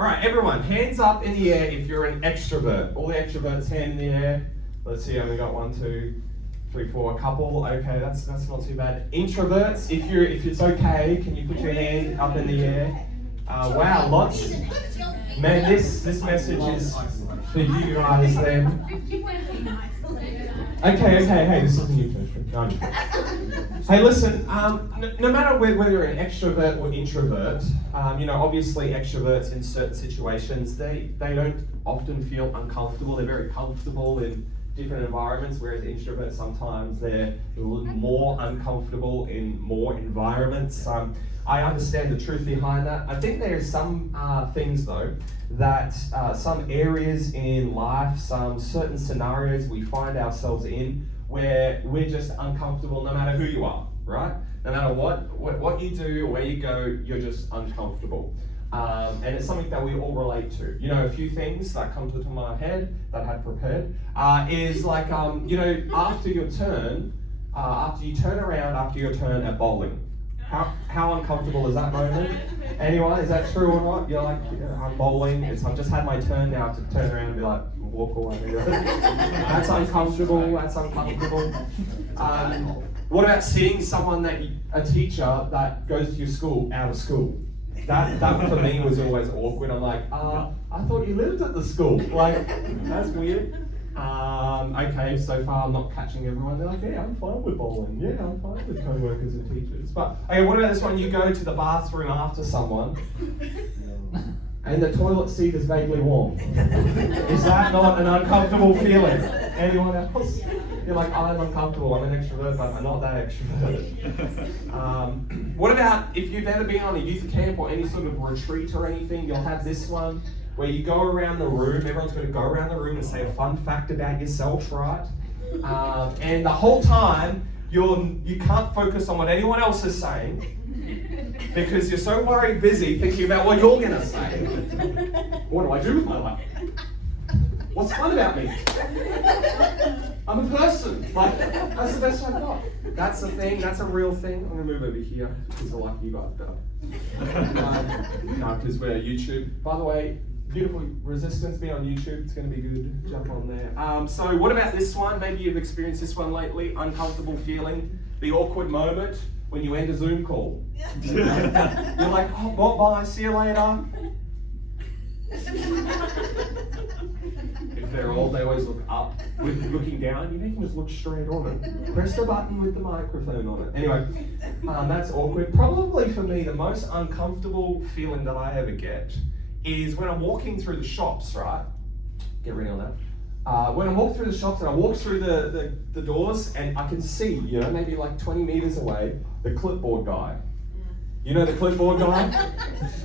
All right, everyone, hands up in the air if you're an extrovert. All the extroverts, hand in the air. Let's see, we got 1, 2, 3, 4, a couple. Okay, that's not too bad. Introverts, if it's okay, can you put your hand up in the air? Wow, lots. Man, this message is for you guys then. Okay, hey, this isn't you, no. Hey, listen, no matter whether you're an extrovert or introvert, obviously extroverts in certain situations, they don't often feel uncomfortable. They're very comfortable in different environments, whereas introverts sometimes they're more uncomfortable in more environments. I understand the truth behind that. I think there are some things though that some areas in life, some certain scenarios we find ourselves in where we're just uncomfortable no matter who you are, right? No matter what you do or where you go, you're just uncomfortable. And it's something that we all relate to. A few things that come to my head that I had prepared is like, after your turn, after you turn around after your turn at bowling. How uncomfortable is that moment? Anyone? Is that true or not? You're like, I'm bowling. I've just had my turn now to turn around and be like, walk away. That's uncomfortable. That's uncomfortable. What about seeing someone a teacher that goes to your school out of school? That for me was always awkward. I'm like, I thought you lived at the school. Like, that's weird. Okay, so far I'm not catching everyone. They're like, yeah, I'm fine with bowling. Yeah, I'm fine with co-workers and teachers. But, okay, what about this one? You go to the bathroom after someone, and the toilet seat is vaguely warm. Is that not an uncomfortable feeling? Anyone else? You're like, I'm uncomfortable, I'm an extrovert, but I'm not that extrovert. What about if you've ever been on a youth camp or any sort of retreat or anything, you'll have this one where you go around the room, everyone's going to go around the room and say a fun fact about yourself, right? And the whole time, you can't focus on what anyone else is saying because you're so worried, busy thinking about what you're going to say. What do I do with my life? What's fun about me? I'm a person. Like, that's the best I've got. That's a thing. That's a real thing. I'm going to move over here because I like you guys better. No, because we're YouTube. By the way, beautiful resistance be on YouTube. It's going to be good. Jump on there. So what about this one? Maybe you've experienced this one lately. Uncomfortable feeling. The awkward moment when you end a Zoom call. You're like, oh, bye, see you later. If they're old, they always look up. With looking down, you can just look straight on it. Press the button with the microphone on it. Anyway, that's awkward. Probably for me, the most uncomfortable feeling that I ever get is when I'm walking through the shops, right? Get ready on that. When I walk through the shops and I walk through the doors and I can see, maybe like 20 meters away, the clipboard guy. You know the clipboard guy?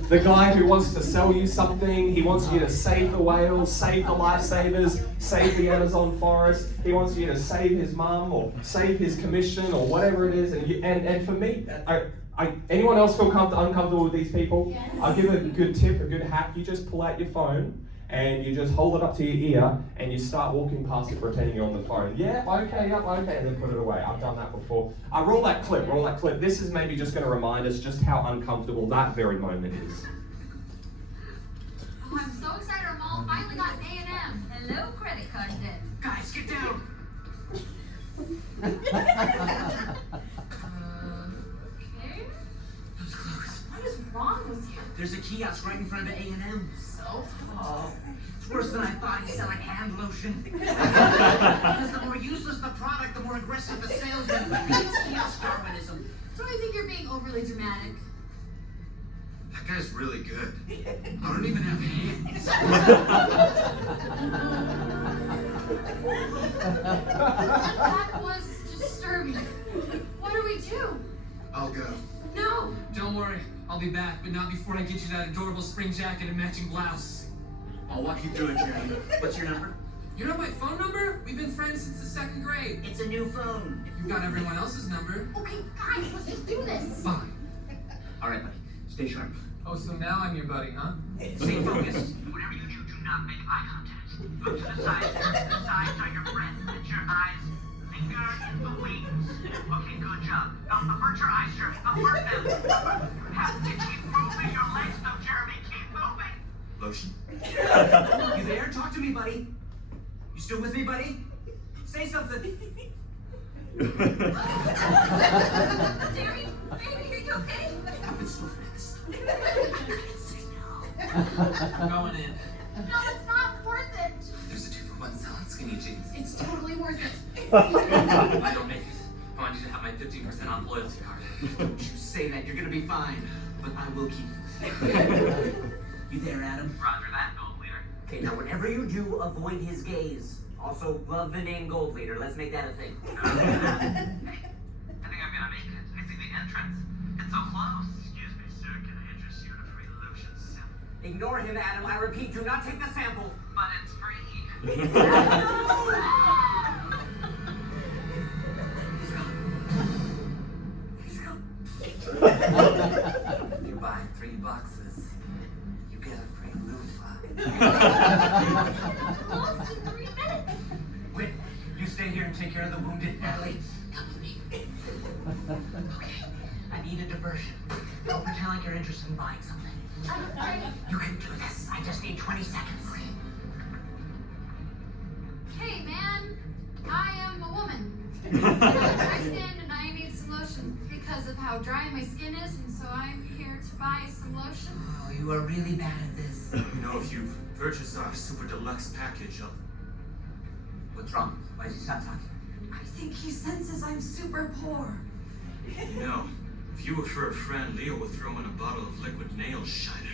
The guy who wants to sell you something. He wants you to save the whales, save the lifesavers, save the Amazon forest. He wants you to save his mum or save his commission or whatever it is. And for me, anyone else feel uncomfortable with these people? Yes. I'll give a good tip, a good hack. You just pull out your phone and you just hold it up to your ear and you start walking past it pretending you're on the phone. Yeah, okay, and then put it away. I've done that before. Roll that clip. This is maybe just going to remind us just how uncomfortable that very moment is. Oh, I'm so excited our mall finally got A&M. Hello, credit card debt. Guys, get down! Okay. That was close. What is wrong with you? There's a kiosk right in front of A&M. So tall. It's worse than I thought. He's selling hand lotion. Because the more useless the product, the more aggressive the salesman. It's kiosk Darwinism. So I think you're being overly dramatic. That guy's really good. I don't even have hands. That was disturbing. What do we do? I'll go. No. Don't worry, I'll be back, but not before I get you that adorable spring jacket and matching blouse. I'll walk you through it, Jeremy. What's your number? You know my phone number? We've been friends since the 2nd grade. It's a new phone. You've got everyone else's number. Okay, guys, let's just do this. Fine. All right, buddy. Stay sharp. Oh, so now I'm your buddy, huh? Stay focused. Whatever you do, do not make eye contact. Look to the sides. The sides are your friends. Let your eyes linger in the wings. Okay, good job. Don't avert your eyes, Jeremy. Avert them. You have to keep moving your legs, though, Jeremy. Keep moving. Lotion? You there? Talk to me, buddy. You still with me, buddy? Say something. Jerry, baby, are you okay? Happens so fast. Going in. No, it's not worth it. There's a 2-for-1 sale on skinny jeans. It's totally worth it. If I don't make it, I want you to have my 15% off loyalty card. Don't you say that. You're gonna be fine. But I will keep it. You there, Adam? Roger that, Gold Leader. Okay, now whenever you do, avoid his gaze. Also, love the name Gold Leader. Let's make that a thing. Hey, I think I'm gonna make it. I see the entrance. It's so close. Excuse me, sir. Can I interest you in a free lotion sample? Ignore him, Adam. I repeat, do not take the sample. But it's free. He's gone. You buy 3 boxes, you get a free loofah. Lost in 3 minutes. Wait, you stay here and take care of the wounded, Natalie. Come with me. Okay, I need a diversion. Don't pretend like you're interested in buying something. You can do this. I just need 20 seconds. Hey, man, I am a woman. I stand and I need some lotion because of how dry my skin is, and so I'm here to buy some lotion. Oh, you are really bad at this. You know, if you've purchased our super deluxe package of... What's wrong? Why is he stop talking? I think he senses I'm super poor. You know, if you were for a friend, Leo would throw in a bottle of liquid nail shiner.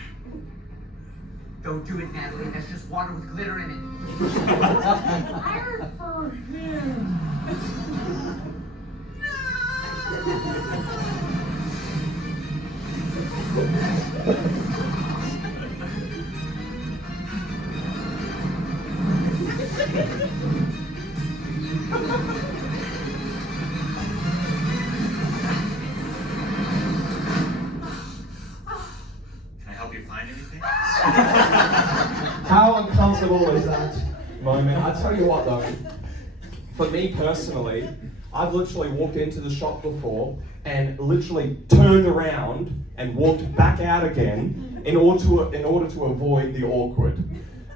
Don't do it, Natalie. That's just water with glitter in it. I prefer him. Can I help you find anything? How uncomfortable is that moment? I tell you what though, for me personally, I've literally walked into the shop before and literally turned around and walked back out again in order to avoid the awkward.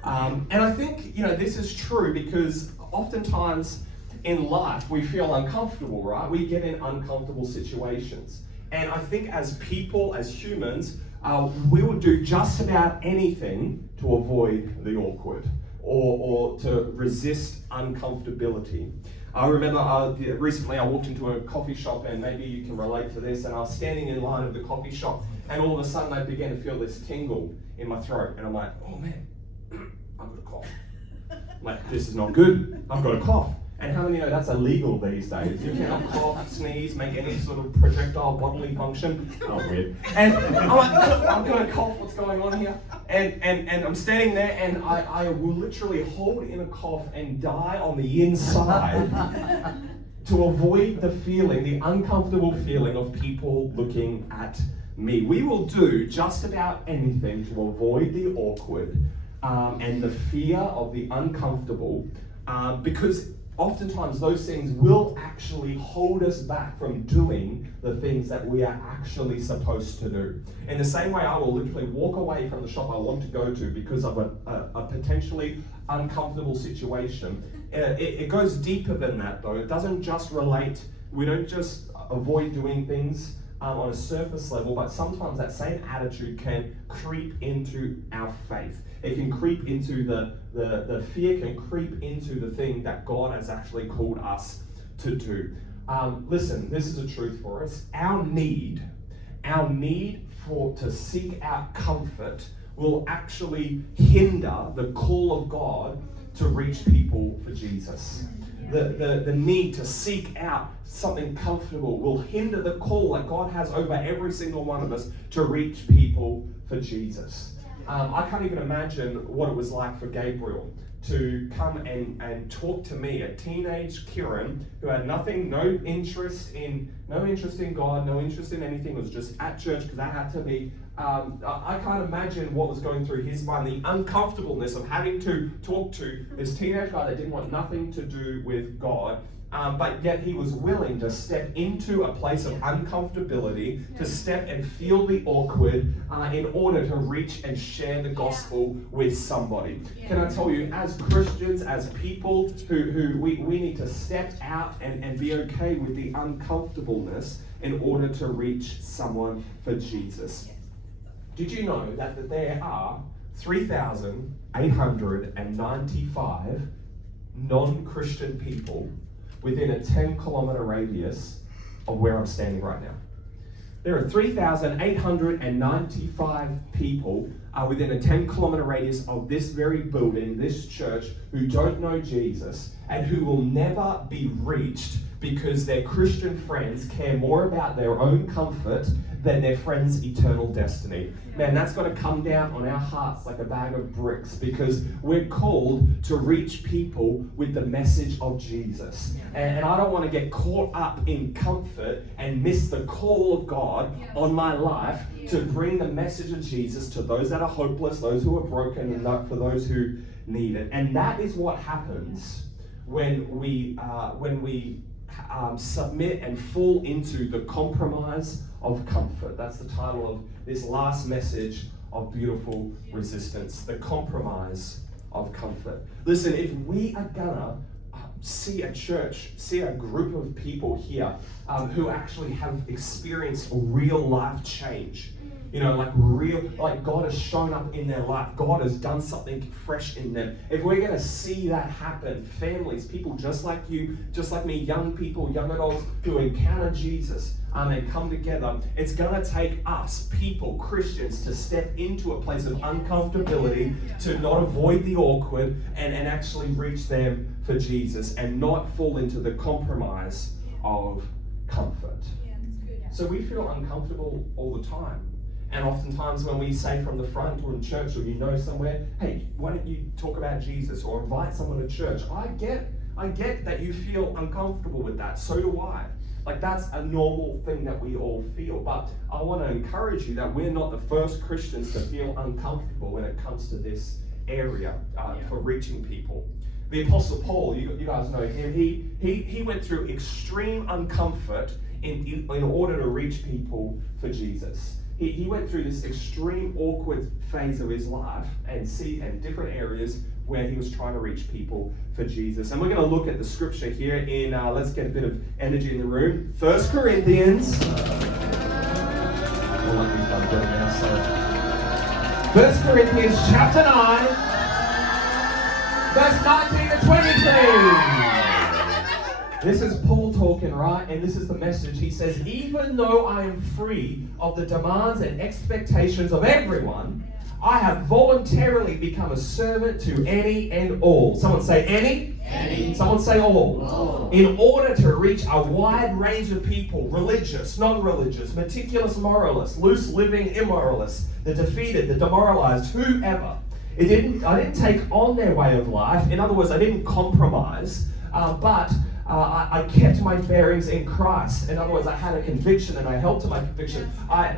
And I think, you know, this is true because oftentimes in life we feel uncomfortable, right? We get in uncomfortable situations. And I think as people, as humans, we will do just about anything to avoid the awkward or to resist uncomfortability. I remember recently I walked into a coffee shop, and maybe you can relate to this, and I was standing in line at the coffee shop, and all of a sudden I began to feel this tingle in my throat, and I'm like, oh man, I've got a cough. Like, this is not good, I've got a cough. And how many know that's illegal these days? You cannot cough, sneeze, make any sort of projectile bodily function. Oh, weird. And I'm like, I've got a cough, what's going on here? And I'm standing there, and I will literally hold in a cough and die on the inside to avoid the feeling, the uncomfortable feeling of people looking at me. We will do just about anything to avoid the awkward and the fear of the uncomfortable because oftentimes those things will actually hold us back from doing the things that we are actually supposed to do. In the same way, I will literally walk away from the shop I want to go to because of a potentially uncomfortable situation. It goes deeper than that though. It doesn't just relate, we don't just avoid doing things on a surface level, but sometimes that same attitude can creep into our faith. It can creep into the fear can creep into the thing that God has actually called us to do. Listen, this is a truth for us. Our need to seek out comfort will actually hinder the call of God to reach people for Jesus. The need to seek out something comfortable will hinder the call that God has over every single one of us to reach people for Jesus. I can't even imagine what it was like for Gabriel to come and talk to me, a teenage Kieran who had no interest in God, no interest in anything, was just at church because that had to be. I can't imagine what was going through his mind, the uncomfortableness of having to talk to this teenage guy that didn't want nothing to do with God but yet he was willing to step into a place of uncomfortability, to step and feel the awkward in order to reach and share the gospel with somebody. Can I tell you, as Christians, as people who we need to step out and be okay with the uncomfortableness in order to reach someone for Jesus. Did you know that there are 3,895 non-Christian people within a 10-kilometer radius of where I'm standing right now? There are 3,895 people within a 10-kilometer radius of this very building, this church, who don't know Jesus and who will never be reached because their Christian friends care more about their own comfort than their friends' eternal destiny. Man, that's got to come down on our hearts like a bag of bricks, because we're called to reach people with the message of Jesus. And I don't want to get caught up in comfort and miss the call of God on my life to bring the message of Jesus to those that are hopeless, those who are broken, and for those who need it. And that is what happens when we submit and fall into the compromise of comfort. That's the title of this last message of Beautiful Resistance, the compromise of comfort. Listen, if we are gonna see a church, see a group of people here who actually have experienced real life change, like God has shown up in their life. God has done something fresh in them. If we're going to see that happen, families, people just like you, just like me, young people, young adults who encounter Jesus and come together, it's going to take us, people, Christians, to step into a place of uncomfortability, to not avoid the awkward and actually reach them for Jesus and not fall into the compromise of comfort. So we feel uncomfortable all the time. And oftentimes when we say from the front or in church or somewhere, hey, why don't you talk about Jesus or invite someone to church? I get that you feel uncomfortable with that. So do I. Like, that's a normal thing that we all feel. But I want to encourage you that we're not the first Christians to feel uncomfortable when it comes to this area for reaching people. The Apostle Paul, you guys know him, he went through extreme uncomfort in order to reach people for Jesus. He went through this extreme awkward phase of his life and different areas where he was trying to reach people for Jesus. And we're going to look at the scripture here in, let's get a bit of energy in the room, 1 Corinthians. We'll let these guys go now, so. 1 Corinthians chapter 9, verse 19 to 23. This is Paul talking, right? And this is the message. He says, even though I am free of the demands and expectations of everyone, I have voluntarily become a servant to any and all. Someone say any. Any. Someone say all. All. In order to reach a wide range of people, religious, non-religious, meticulous moralists, loose living immoralists, the defeated, the demoralized, whoever. I didn't take on their way of life. In other words, I didn't compromise, but I kept my bearings in Christ. In other words, I had a conviction and I held to my conviction. I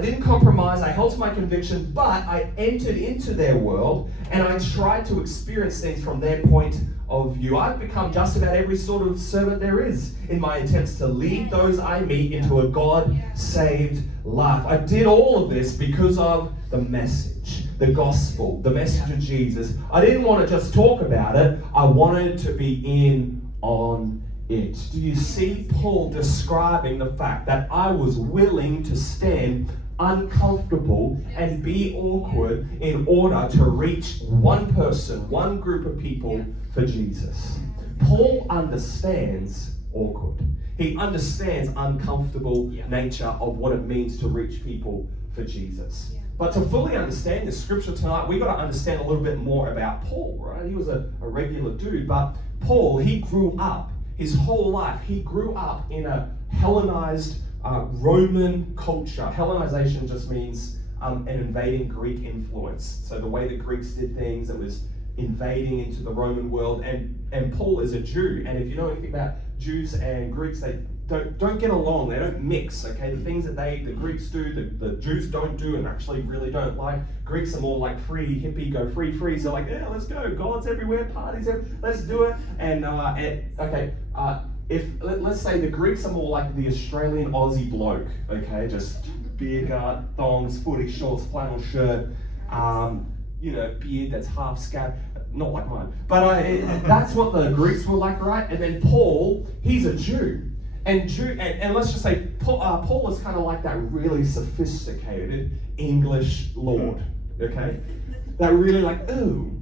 didn't compromise, I held to my conviction, but I entered into their world and I tried to experience things from their point of view. I've become just about every sort of servant there is in my attempts to lead those I meet into a God-saved life. I did all of this because of the message, the gospel, the message of Jesus. I didn't want to just talk about it, I wanted to be in on it. Do you see Paul describing the fact that I was willing to stand uncomfortable and be awkward in order to reach one person, one group of people for Jesus? Paul understands awkward. He understands uncomfortable nature of what it means to reach people for Jesus. But to fully understand this scripture tonight, we've got to understand a little bit more about Paul, right? He was a regular dude, but Paul, he grew up, his whole life, he grew up in a Hellenized Roman culture. Hellenization just means an invading Greek influence. So the way the Greeks did things, it was invading into the Roman world. And Paul is a Jew. And if you know anything about Jews and Greeks, they don't get along, they don't mix, okay? The things that the Greeks do, the Jews don't do and actually really don't like. Greeks are more like free, hippie, go free, so like, yeah, let's go, God's everywhere, parties everywhere, let's do it. And let's say the Greeks are more like the Australian Aussie bloke, okay, just beer gut, thongs, footy shorts, flannel shirt, beard that's half scab, not like mine. But that's what the Greeks were like, right? And then Paul, he's a Jew. And let's just say Paul is kind of like that really sophisticated English lord, okay? That really like, ooh,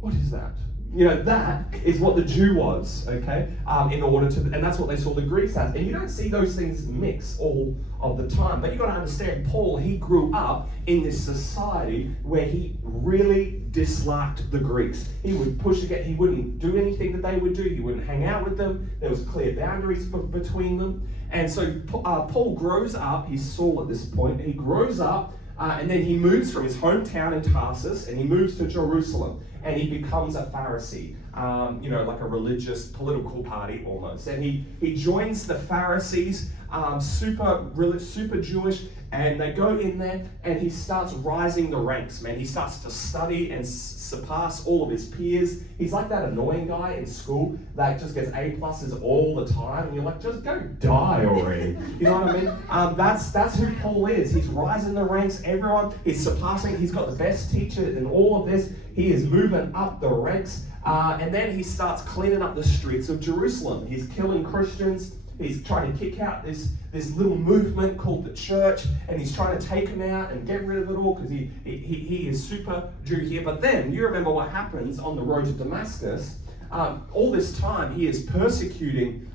what is that? That is what the Jew was, okay? And that's what they saw the Greeks as. And you don't see those things mix all of the time. But you've got to understand, Paul, he grew up in this society where he really disliked the Greeks. He would push against, he wouldn't do anything that they would do. He wouldn't hang out with them. There was clear boundaries between them. And so Paul grows up, he's Saul at this point, he grows up, and then he moves from his hometown in Tarsus, and he moves to Jerusalem. And he becomes a Pharisee, like a religious political party almost. And he joins the Pharisees, super Jewish, and they go in there and he starts rising the ranks, man. He starts to study and surpass all of his peers. He's like that annoying guy in school that just gets A+s all the time, and you're like, just go die already. You know what I mean? That's who Paul is. He's rising the ranks. Everyone, he's surpassing. He's got the best teacher in all of this. He is moving up the ranks, and then he starts cleaning up the streets of Jerusalem. He's killing Christians. He's trying to kick out this little movement called the church, and he's trying to take them out and get rid of it all because he is super Jew here. But then you remember what happens on the road to Damascus. All this time he is persecuting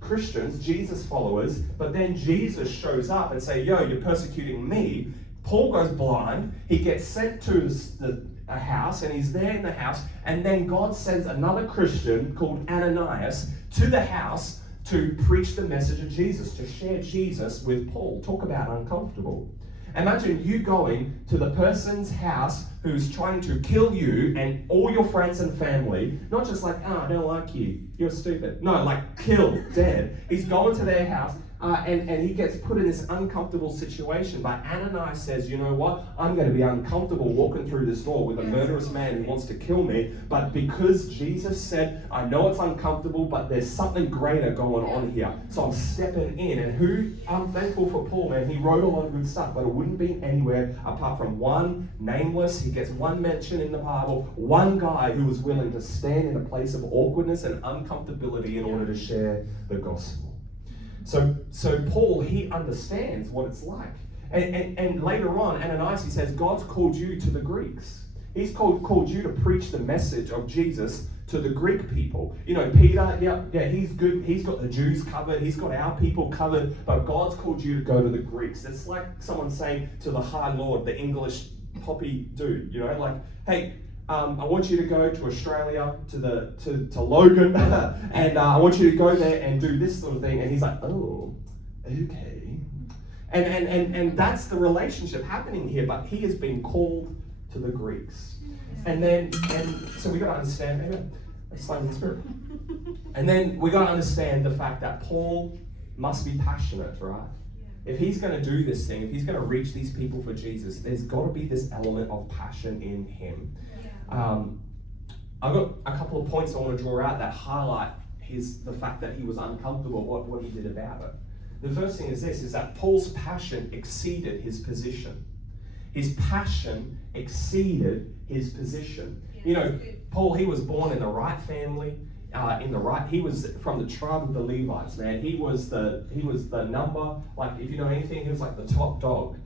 Christians, Jesus followers, but then Jesus shows up and say, yo, you're persecuting me. Paul goes blind, he gets sent to a house, and he's there in the house, and then God sends another Christian called Ananias to the house to preach the message of Jesus, to share Jesus with Paul. Talk about uncomfortable. Imagine you going to the person's house who's trying to kill you and all your friends and family, not just like, I don't like you, you're stupid. No, like kill, dead. He's going to their house, and he gets put in this uncomfortable situation. But Ananias says, you know what? I'm going to be uncomfortable walking through this door with a murderous man who wants to kill me. But because Jesus said, I know it's uncomfortable, but there's something greater going on here. So I'm stepping in. And I'm thankful for Paul, man. He wrote a lot of good stuff, but it wouldn't be anywhere apart from one nameless. He gets one mention in the Bible, one guy who was willing to stand in a place of awkwardness and uncomfortability in order to share the gospel. So Paul, he understands what it's like. And later on, Ananias, he says, God's called you to the Greeks. He's called you to preach the message of Jesus to the Greek people. Peter, yeah, he's good. He's got the Jews covered. He's got our people covered. But God's called you to go to the Greeks. It's like someone saying to the High Lord, the English poppy dude, like, hey, I want you to go to Australia, to Logan, and I want you to go there and do this sort of thing. And he's like, oh, okay. And that's the relationship happening here. But he has been called to the Greeks. And so we got to understand, maybe I slide in the spirit. And then we got to understand the fact that Paul must be passionate, right? If he's going to do this thing, if he's going to reach these people for Jesus, there's got to be this element of passion in him. I've got a couple of points I want to draw out that highlight the fact that he was uncomfortable, what he did about it. The first thing is that Paul's passion exceeded his position. His passion exceeded his position. Paul, he was born in the right family, he was from the tribe of the Levites, man. He was the number, like, if you know anything, he was like the top dog.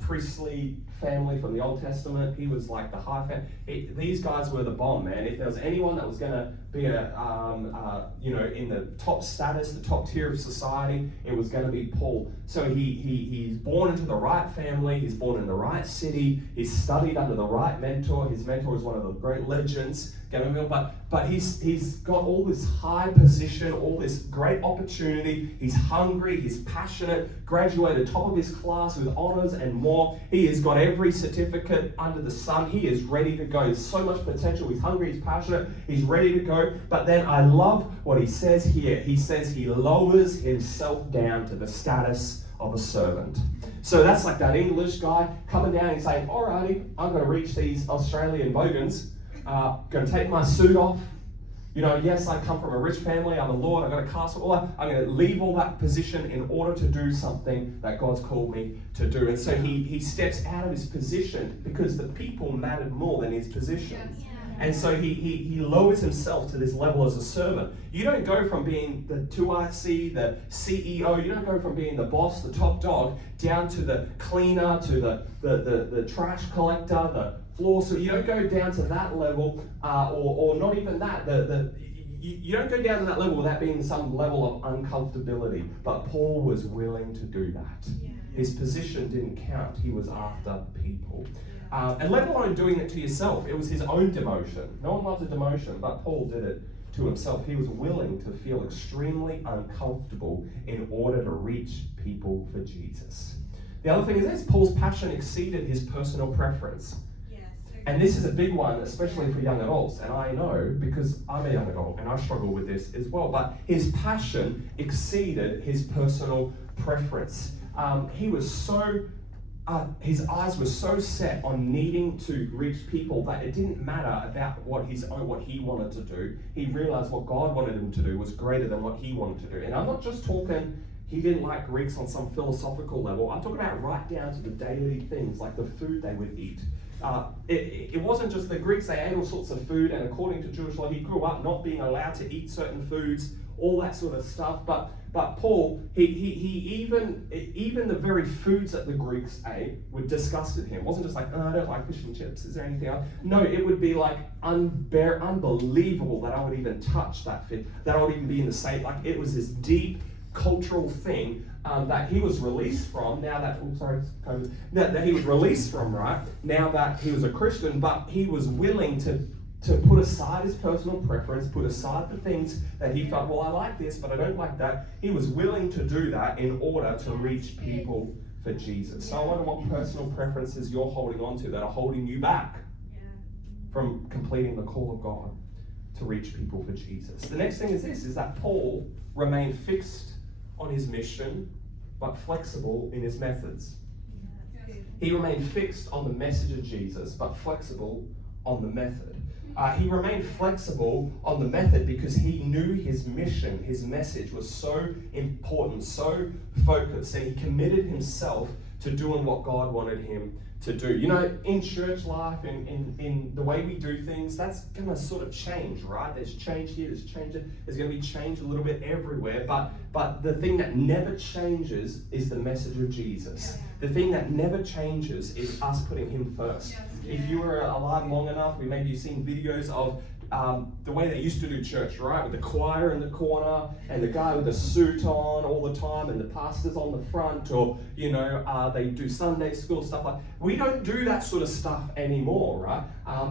Priestly family from the Old Testament. He was like the high family. These guys were the bomb, man. If there was anyone that was going to be in the top status, the top tier of society, it was going to be Paul. So he's born into the right family. He's born in the right city. He's studied under the right mentor. His mentor is one of the great legends. But he's got all this high position, all this great opportunity. He's hungry, he's passionate, graduated top of his class with honors and more. He has got every certificate under the sun. He is ready to go. There's so much potential. He's hungry, he's passionate, he's ready to go. But then I love what he says here. He says he lowers himself down to the status of a servant. So that's like that English guy coming down and saying, alrighty, I'm going to reach these Australian bogans. Going to take my suit off, Yes, I come from a rich family, I'm a lord, I've got a castle, I'm going to leave all that position in order to do something that God's called me to do. And so he steps out of his position because the people mattered more than his position. Yes. And so he lowers himself to this level as a servant. You don't go from being the 2IC, the CEO, you don't go from being the boss, the top dog, down to the cleaner, to the trash collector, the floor. So you don't go down to that level, or not even that. You don't go down to that level without being some level of uncomfortability. But Paul was willing to do that. Yeah. His position didn't count. He was after people. And let alone doing it to yourself. It was his own demotion. No one loves a demotion, but Paul did it to himself. He was willing to feel extremely uncomfortable in order to reach people for Jesus. The other thing is this: Paul's passion exceeded his personal preference. And this is a big one, especially for young adults. And I know because I'm a young adult and I struggle with this as well. But his passion exceeded his personal preference. He was so... his eyes were so set on needing to reach people that it didn't matter about what he wanted to do. He realized what God wanted him to do was greater than what he wanted to do. And I'm not just talking, he didn't like Greeks on some philosophical level. I'm talking about right down to the daily things, like the food they would eat. It wasn't just the Greeks, they ate all sorts of food, and according to Jewish law, he grew up not being allowed to eat certain foods, all that sort of stuff. But Paul, he even the very foods that the Greeks ate would disgusted him. It wasn't just like, oh, I don't like fish and chips, is there anything else? No, it would be like unbelievable that I would even touch that fish, that I would even be in the same, like it was this deep cultural thing that he was released from that he was released from, right? Now that he was a Christian, but he was willing to put aside his personal preference, put aside the things that he felt, well, I like this, but I don't like that. He was willing to do that in order to reach people for Jesus. So I wonder what personal preferences you're holding on to that are holding you back from completing the call of God to reach people for Jesus. The next thing is this, is that Paul remained fixed on his mission, but flexible in his methods. He remained fixed on the message of Jesus, but flexible on the method. He remained flexible on the method because he knew his mission, his message was so important, so focused, and he committed himself to doing what God wanted him to do. In church life, in the way we do things, that's going to sort of change, right? There's change here, there's change there. There's going to be change a little bit everywhere, but the thing that never changes is the message of Jesus. The thing that never changes is us putting him first. If you were alive long enough, maybe you've seen videos of the way they used to do church, right? With the choir in the corner and the guy with the suit on all the time and the pastor's on the front, or, they do Sunday school stuff like. We don't do that sort of stuff anymore, right?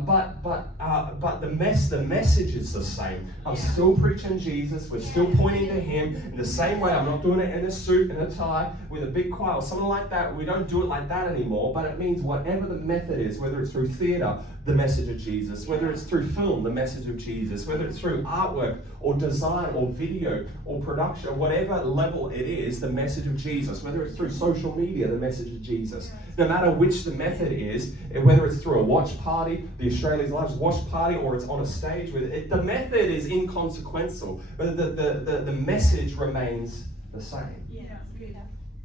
But the message is the same. I'm still preaching Jesus. We're still pointing to him in the same way. I'm not doing it in a suit and a tie with a big choir or something like that. We don't do it like that anymore, but it means whatever the method is, whether it's through theater, the message of Jesus, whether it's through film, the message of Jesus, whether it's through artwork or design or video or production, or whatever level it is, the message of Jesus, whether it's through social media, the message of Jesus. No matter which the method is, whether it's through a watch party, the Australia's largest watch party, or it's on a stage with it, the method is inconsequential, but the message remains the same. Yeah, good.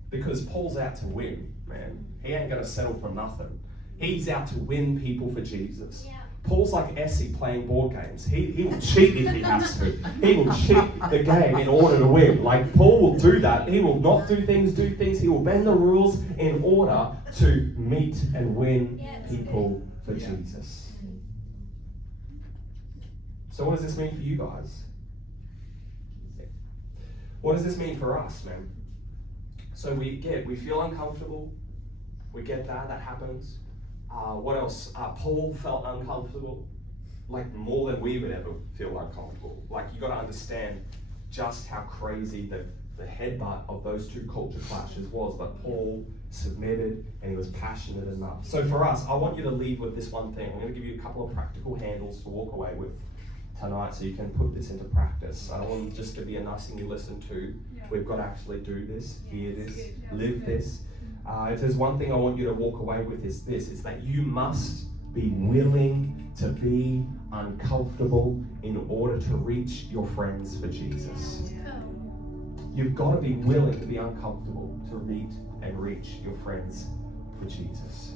Because Paul's out to win, man. He ain't going to settle for nothing. He's out to win people for Jesus. Yeah. Paul's like Essie playing board games. He will cheat if he has to. He will cheat the game in order to win. Like Paul will do that. He will not do things. He will bend the rules in order to meet and win people for Jesus. So what does this mean for you guys? What does this mean for us, man? So we feel uncomfortable. We get that happens. What else? Paul felt uncomfortable, like more than we would ever feel uncomfortable. Like you got to understand just how crazy the headbutt of those two culture clashes was. But Paul submitted and he was passionate enough. So for us, I want you to leave with this one thing. I'm going to give you a couple of practical handles to walk away with tonight, so you can put this into practice. I don't want it just to be a nice thing you listen to. We've got to actually do this, hear this, live this. If there's one thing I want you to walk away with is this, is that you must be willing to be uncomfortable in order to reach your friends for Jesus. You've got to be willing to be uncomfortable to meet and reach your friends for Jesus.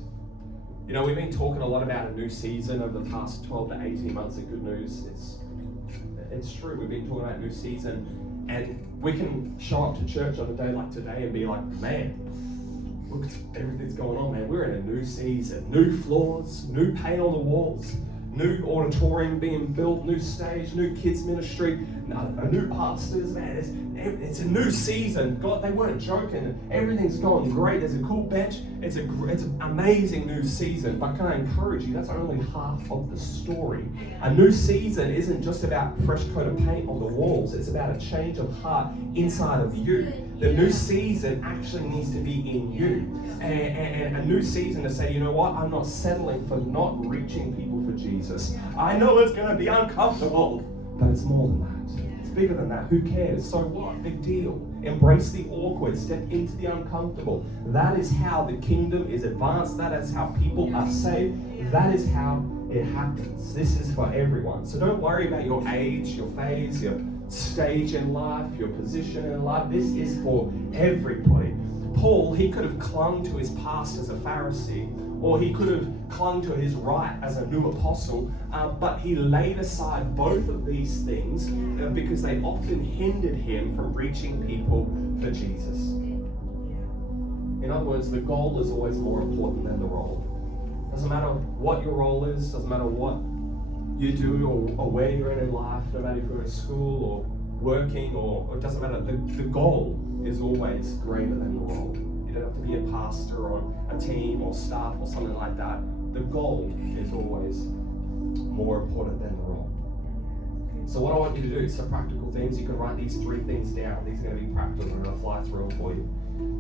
You know, we've been talking a lot about a new season over the past 12 to 18 months at Good News. It's true, we've been talking about a new season, and we can show up to church on a day like today and be like, man, look at everything's going on, man. We're in a new season. New floors, new paint on the walls, new auditorium being built, new stage, new kids ministry, a new pastors, man. It's a new season. God, they weren't joking. Everything's going great. There's a cool bench. It's an amazing new season. But can I encourage you, that's only half of the story. A new season isn't just about a fresh coat of paint on the walls. It's about a change of heart inside of you. The new season actually needs to be in you. And a new season to say, you know what? I'm not settling for not reaching people for Jesus. I know it's going to be uncomfortable, but it's more than that. It's bigger than that. Who cares? So what? Big deal. Embrace the awkward. Step into the uncomfortable. That is how the kingdom is advanced. That is how people are saved. That is how it happens. This is for everyone. So don't worry about your age, your phase, your stage in life, your position in life. This is for everybody. Paul, he could have clung to his past as a Pharisee, or he could have clung to his right as a new apostle, but he laid aside both of these things because they often hindered him from reaching people for Jesus. In other words, the goal is always more important than the role. Doesn't matter what your role is, doesn't matter what you do or where you're in life, no matter if you're at school or working, or it doesn't matter, the goal is always greater than the role. You don't have to be a pastor or a team or staff or something like that. The goal is always more important than the role. So what I want you to do is some practical things. You can write these 3 things down. These are going to be practical. I'm going to fly through them for you.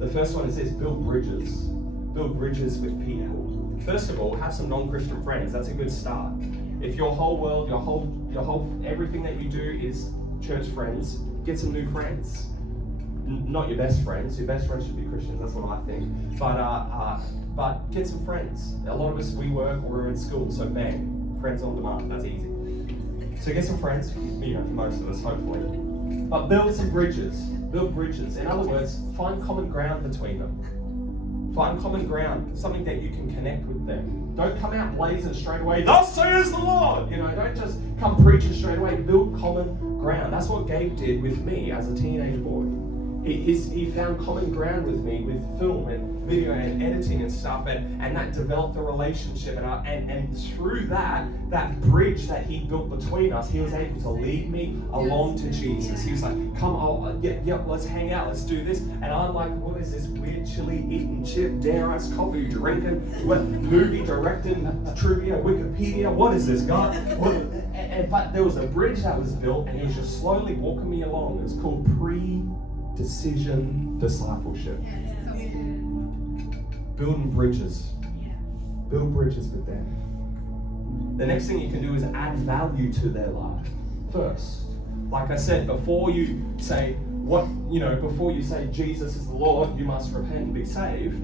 The first one is this: build bridges. Build bridges with people. First of all, have some non-Christian friends. That's a good start. If your whole world, your whole everything that you do is church friends, get some new friends. Not your best friends. Your best friends should be Christians. That's what I think. But get some friends. A lot of us, we're in school, so man, friends on demand. That's easy. So get some friends. You know, for most of us, hopefully. But build some bridges. Build bridges. In other words, find common ground between them. Find common ground, something that you can connect with them. Don't come out blazing straight away, thus says the Lord! You know, don't just come preaching straight away. Build common ground. That's what Gabe did with me as a teenage boy. He found common ground with me with film and video and editing and stuff, and that developed a relationship. And through that bridge that he built between us, he was able to lead me along to Jesus. He was like, come, let's hang out, let's do this. And I'm like, what is this weird chili eating chip, dare ice coffee drinking, what movie directing, trivia, Wikipedia, what is this, God? But there was a bridge that was built, and he was just slowly walking me along. It was called pre-decision discipleship. Building bridges. Build bridges with them. The next thing you can do is add value to their life first. Like I said, before you say Jesus is the Lord, you must repent and be saved,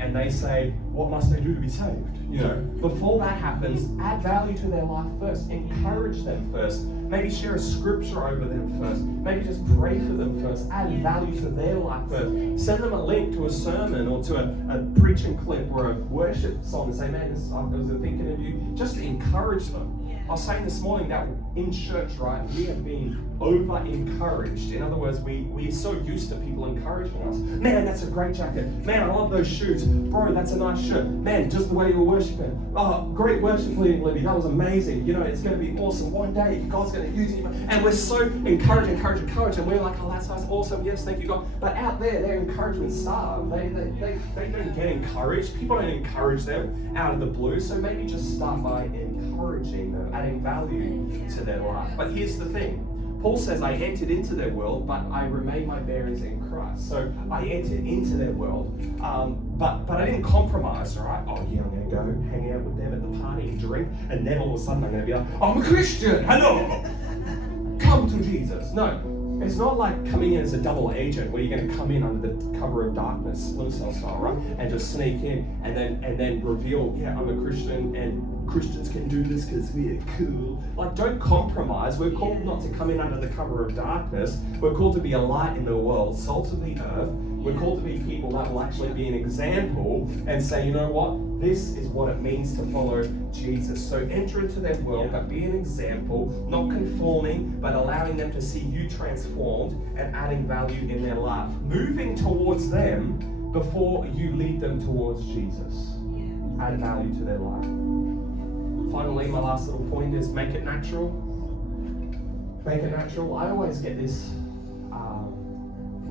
and they say, what must they do to be saved? You know, before that happens, add value to their life first. Encourage them first. Maybe share a scripture over them first. Maybe just pray for them first. Add value to their life first. Send them a link to a sermon or to a preaching clip or a worship song and say, man, I was thinking of you. Just encourage them. I was saying this morning that in church, right, we have been over-encouraged. In other words, we're so used to people encouraging us. Man, that's a great jacket. Man, I love those shoes. Bro, that's a nice shirt. Man, just the way you were worshiping. Oh, great worship leading, Libby. That was amazing. You know, it's going to be awesome. One day, God's going to use you. And we're so encouraged. And we're like, oh, that's awesome. Yes, thank you, God. But out there, they're encouragement starved. They don't get encouraged. People don't encourage them out of the blue. So maybe just start by encouraging them, adding value to their life. But here's the thing. Paul says, I entered into their world, but I remain my bearers in Christ. So I entered into their world, but I didn't compromise, all right? Oh yeah, I'm going to go hang out with them at the party and drink, and then all of a sudden I'm going to be like, I'm a Christian, hello! Come to Jesus. No, it's not like coming in as a double agent where you're going to come in under the cover of darkness, Splinter Cell style, right? And just sneak in and then reveal, yeah, I'm a Christian, and Christians can do this because we're cool. Like, don't compromise. We're called not to come in under the cover of darkness. We're called to be a light in the world, salt of the earth. We're called to be people that will actually be an example and say, you know what? This is what it means to follow Jesus. So enter into their world, but be an example, not conforming, but allowing them to see you transformed and adding value in their life. Moving towards them before you lead them towards Jesus. Add value to their life. Finally, my last little point is make it natural. Make it natural. I always get this.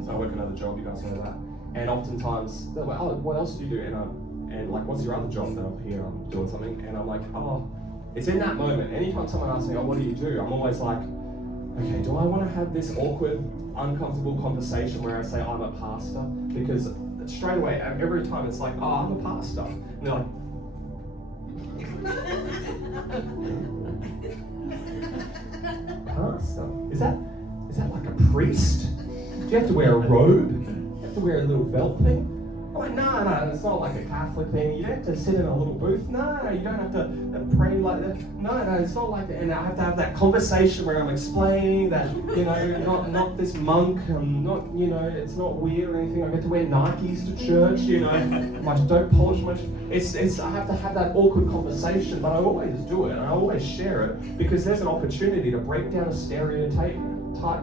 So I work another job, you guys know that. And oftentimes they're like, oh, what else do you do? And like, what's your other job? They'll hear I'm doing something. And I'm like, oh, it's in that moment. Anytime someone asks me, oh, what do you do? I'm always like, okay, do I want to have this awkward, uncomfortable conversation where I say I'm a pastor? Because straight away, every time it's like, oh, I'm a pastor. And they're like, pastor? Is that like a priest? Do you have to wear a robe? Do you have to wear a little belt thing? I'm like, no, it's not like a Catholic thing. You don't have to sit in a little booth. No, you don't have to pray like that. No, it's not like that. And I have to have that conversation where I'm explaining that, you know, not this monk. I'm not, you know, it's not weird or anything. I get to wear Nikes to church, you know. I don't polish much. I have to have that awkward conversation, but I always do it and I always share it because there's an opportunity to break down a stereotype,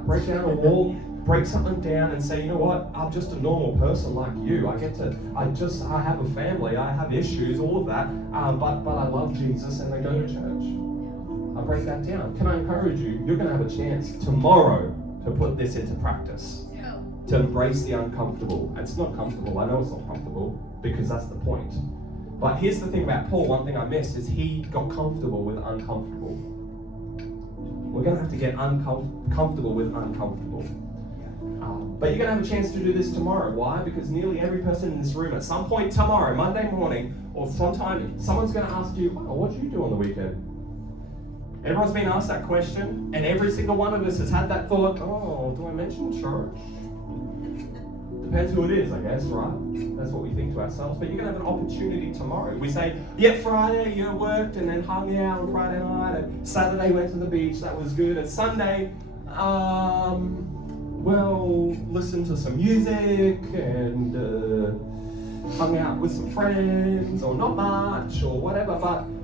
break down a wall, break something down and say, you know what, I'm just a normal person like you. I have a family, I have issues, all of that, but I love Jesus and I go to church. I break that down. Can I encourage you? You're going to have a chance tomorrow to put this into practice. To embrace the uncomfortable. It's not comfortable. I know it's not comfortable because that's the point. But here's the thing about Paul. One thing I missed is he got comfortable with uncomfortable. We're going to have to get comfortable with uncomfortable. But you're going to have a chance to do this tomorrow. Why? Because nearly every person in this room at some point tomorrow, Monday morning, or sometime, someone's going to ask you, oh, what did you do on the weekend? Everyone's been asked that question, and every single one of us has had that thought, oh, do I mention church? Depends who it is, I guess, right? That's what we think to ourselves. But you're going to have an opportunity tomorrow. We say, yeah, Friday, you worked and then hung out on Friday night, and Saturday went to the beach, that was good, and Sunday, well, listen to some music and hung out with some friends or not much or whatever.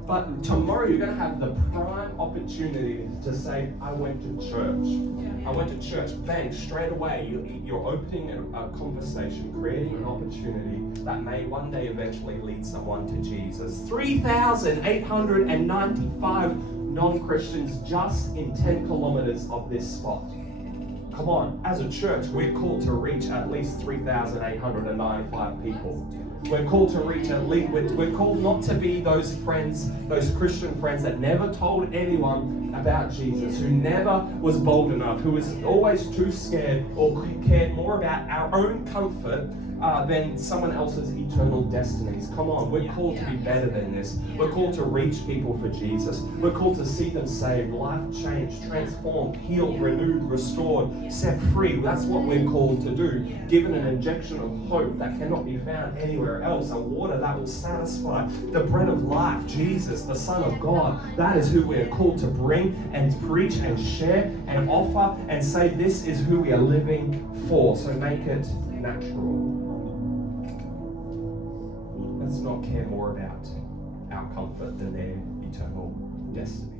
But tomorrow you're going to have the prime opportunity to say, I went to church. I went to church. Bang, straight away you're opening a conversation, creating an opportunity that may one day eventually lead someone to Jesus. 3,895 non-Christians just in 10 kilometers of this spot. Come on, as a church, we're called to reach at least 3,895 people. We're called to reach at least, we're called not to be those friends, those Christian friends that never told anyone about Jesus, who never was bold enough, who was always too scared or cared more about our own comfort than someone else's eternal destinies. Come on, we're called to be better than this. We're called to reach people for Jesus. We're called to see them saved, life changed, transformed, healed, renewed, restored, set free. That's what we're called to do. Given an injection of hope that cannot be found anywhere else, a water that will satisfy, the bread of life, Jesus, the Son of God. That is who we are called to bring and preach and share and offer and say this is who we are living for. So make it natural. Let's not care more about our comfort than their eternal destiny.